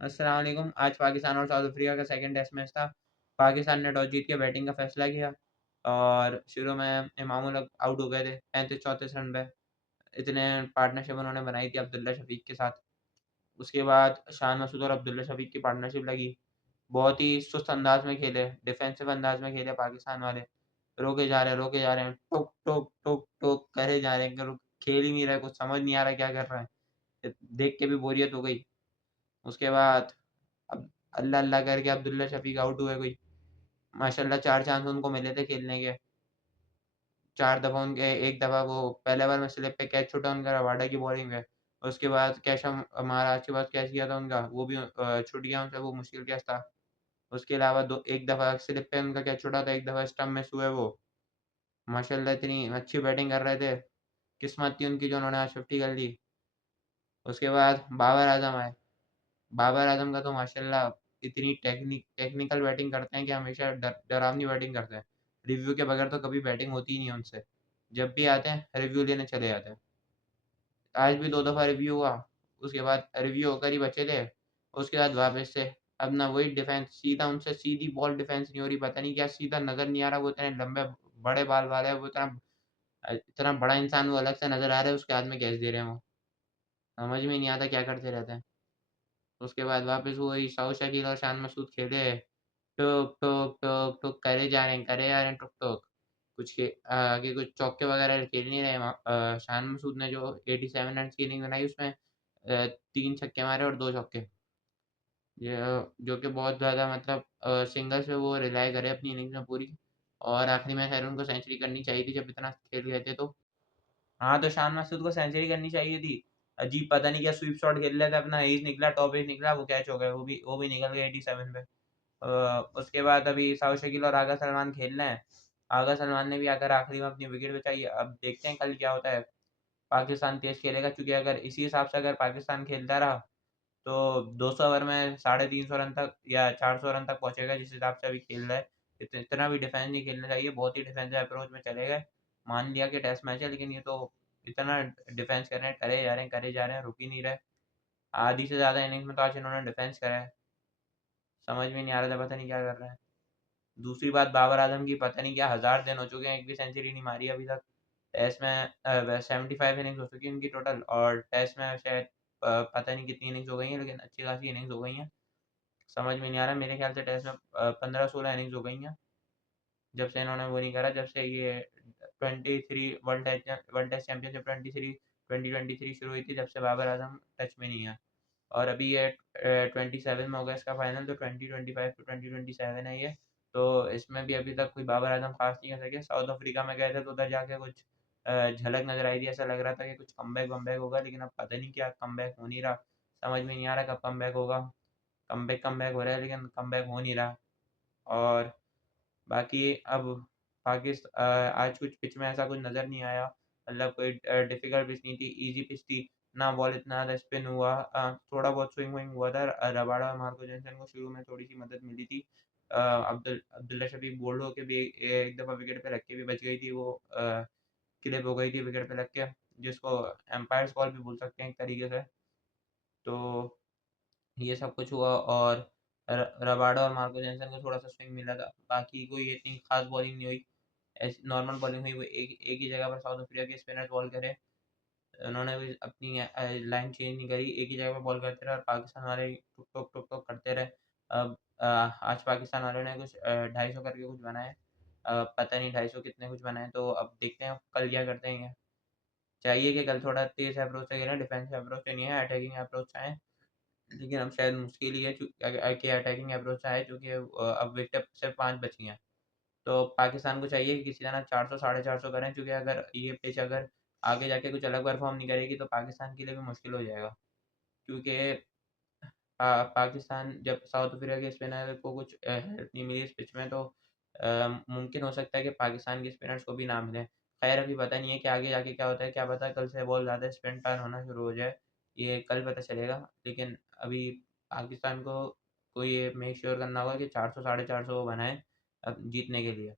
अस्सलाम वालेकुम। आज पाकिस्तान और साउथ अफ्रीका का सेकंड टेस्ट मैच था। पाकिस्तान ने टॉस जीत के बैटिंग का फैसला किया और शुरू में इमामुल हक आउट हो गए थे 35-34 रन पे। इतने पार्टनरशिप उन्होंने बनाई थी अब्दुल्ला शफीक के साथ। उसके बाद शान मसूद और अब्दुल्ला शफीक की पार्टनरशिप लगी। बहुत ही सुस्त अंदाज में खेले, डिफेंसिव अंदाज में खेले पाकिस्तान वाले। रोके जा रहे हैं, टुक, टुक, टुक, टुक करे जा रहे हैं, खेल ही नहीं रहे, कुछ समझ नहीं आ रहा क्या कर रहे हैं। देख के भी बोरियत हो गई। उसके बाद अब अल्लाह-अल्लाह करके अब्दुल्ला शफीक आउट हुए कोई। माशाल्लाह 4 चांस उनको मिले थे खेलने के। 4 दफ़ा उनके एक दफ़ा वो पहले ओवर में स्लिप पे कैच छूटा उनका रबाडा की बॉलिंग में। उसके बाद कैशम महाराज के पास कैच किया था उनका, वो भी छूट गया उनसे, वो मुश्किल कैच था। उसके अलावा दो एक दफ़ा स्लिप पे उनका कैच छूटा था, एक दफ़ा स्टंप मिस हुए वो। माशाल्लाह इतनी अच्छी बैटिंग कर रहे थे। किस्मत थी उनकी जो उन्होंने आज 50 कर ली। उसके बाद बाबर आज़म आए। बाबर आज़म का तो माशाल्लाह इतनी टेक्निकल बैटिंग करते हैं कि हमेशा डरावनी बैटिंग करते हैं। रिव्यू के बगैर तो कभी बैटिंग होती ही नहीं है उनसे। जब भी आते हैं रिव्यू लेने चले जाते हैं। आज भी 2 दफ़ा रिव्यू हुआ, उसके बाद रिव्यू होकर ही बचे थे। उसके बाद वापस से अपना वही डिफेंस सीधा उनसे सीधी बॉल डिफेंस नहीं हो रही, पता नहीं क्या सीधा नज़र नहीं आ रहा, वो इतने लंबे बड़े बाल वाले हैं, वो इतना बड़ा इंसान वो अलग से नज़र आ रहा है, उसके हाथ में कैच दे रहे हैं वो। समझ में नहीं आता क्या करते रहते हैं। उसके बाद वापस वही सऊद शकील और शान मसूद खेले। टुक, टुक, टुक, टुक करे जा रहे हैं टुक-टुक। आगे कुछ चौके वगैरह खेल नहीं रहे शान मसूद ने जो 87 रन्स की इनिंग बनाई उसमें 3 छक्के मारे और 2 चौके। ये जो कि बहुत ज़्यादा मतलब सिंगल्स पे वो रिलाय करे अपनी इनिंग्स में पूरी और आखिरी में खैर उनको सेंचुरी करनी चाहिए थी जब इतना खेल गए थे तो। हाँ, तो शान मासूद को सेंचुरी करनी चाहिए थी। अजीब पता नहीं क्या स्वीप शॉट खेल रहा था अपना एज निकला, टॉप एज निकला, वो कैच हो गया, वो भी निकल गया 87 पे। उसके बाद अभी साउथ शकील और आगा सलमान खेल रहे हैं। आगा सलमान ने भी आकर आखिरी में अपनी विकेट बचाई है। अब देखते हैं कल क्या होता है। पाकिस्तान तेज़ खेलेगा क्योंकि अगर इसी हिसाब से अगर पाकिस्तान खेलता रहा, तो 200 ओवर में 350 रन तक या 400 रन तक पहुँचेगा जिस हिसाब से अभी खेल रहा है। इतना भी डिफेंस नहीं खेलना चाहिए, बहुत ही डिफेंसिव अप्रोच में चले गए। मान लिया कि टेस्ट मैच है लेकिन ये तो इतना डिफेंस कर रहे हैं, करे जा रहे हैं, रुक ही नहीं रहे। आधी से ज़्यादा इनिंग्स में तो आज इन्होंने डिफेंस करा है। समझ में नहीं आ रहा था पता नहीं क्या कर रहे हैं। दूसरी बात बाबर आज़म की पता नहीं क्या 1000 दिन हो चुके हैं, एक भी सेंचुरी नहीं मारी अभी तक। टेस्ट में 75 इनिंग्स हो चुकी है उनकी टोटल और टेस्ट में शायद पता नहीं कितनी इनिंग्स हो गई हैं लेकिन अच्छी खासी इनिंग्स हो गई हैं। समझ में नहीं आ रहा मेरे ख्याल से टेस्ट में 15-16 इनिंग्स हो गई हैं। जब से इन्होंने वो नहीं करा, जब से ये 23 वर्ल्ड टेस्ट चैंपियनशिप 2023 शुरू हुई थी, जब से बाबर आज़म टच में नहीं है। और अभी ये 27 में होगा इसका फाइनल, तो 2025 टू 2027 है ये। तो इसमें भी अभी तक कोई बाबर आज़म ख़ास नहीं कर सके। साउथ अफ्रीका में गए थे तो उधर जाके कुछ झलक नज़र आई थी, ऐसा लग रहा था कि कुछ कमबैक-वमबैक होगा, लेकिन अब पता नहीं क्या कमबैक हो नहीं रहा। समझ में नहीं आ रहा कब कमबैक होगा। कमबैक हो रहा है लेकिन कमबैक हो नहीं रहा। और बाकी अब आज कुछ पिच में ऐसा कुछ नज़र नहीं आया, मतलब कोई डिफ़िकल्ट पिच नहीं थी, ईज़ी पिच थी, ना बॉल इतना ज़्यादा स्पिन हुआ, थोड़ा बहुत स्विंग-विंग हुआ था। रबाडा और मार्को जॉनसन को शुरू में थोड़ी-सी मदद मिली थी। अब्दुल्ला शफीक बोल्ड होके भी एक दफ़ा विकेट पे लग के भी बच गई थी वो, क्लिप हो गई थी विकेट पे लग के, जिसको एम्पायर्स कॉल भी बोल सकते हैं एक तरीके से। तो ये सब कुछ हुआ और रबाडा और मार्को जॉनसन को थोड़ा-सा स्विंग मिला था, बाकी कोई इतनी ख़ास बॉलिंग नहीं हुई। ऐसी नॉर्मल बॉलिंग हुई, वो एक ही जगह पर साउथ अफ्रीका के स्पिनर्स बॉल करे। उन्होंने भी अपनी लाइन चेंज नहीं करी, एक ही जगह पे बॉल करते रहे और पाकिस्तान वाले टुक-टुक, टुक-टुक करते रहे। अब आज पाकिस्तान वालों ने कुछ 250 करके कुछ बनाए। पता नहीं 250 कितने कुछ बनाए, तो अब देखते हैं कल क्या करते हैं ये। चाहिए कि कल थोड़ा तेज़ अप्रोच से खेलें, डिफेंसिव अप्रोच से नहीं है, अटैकिंग अप्रोच से आएँ। लेकिन अब शायद मुश्किल ही है कि अटैकिंग अप्रोच से आए क्योंकि अब विकेट सिर्फ़ 5 बची हैं। तो पाकिस्तान को चाहिए कि किसी तरह 400 साढ़े 400 करें क्योंकि अगर ये पिच अगर आगे जाके कुछ अलग परफ़ॉर्म नहीं करेगी तो पाकिस्तान के लिए भी मुश्किल हो जाएगा। क्योंकि पाकिस्तान जब साउथ अफ्रीका के स्पिनर को कुछ हेल्प नहीं मिली इस पिच में तो मुमकिन हो सकता है कि पाकिस्तान के स्पिनर्स को भी ना मिले। ख़ैर अभी पता नहीं है कि आगे जाके क्या होता है, क्या पता कल से बॉल ज़्यादा स्पिन टर्न होना शुरू हो जाए, ये कल पता चलेगा। लेकिन अभी पाकिस्तान को ये मेक श्योर करना होगा कि 400 साढ़े 400 वो बनाएँ जीतने के लिए।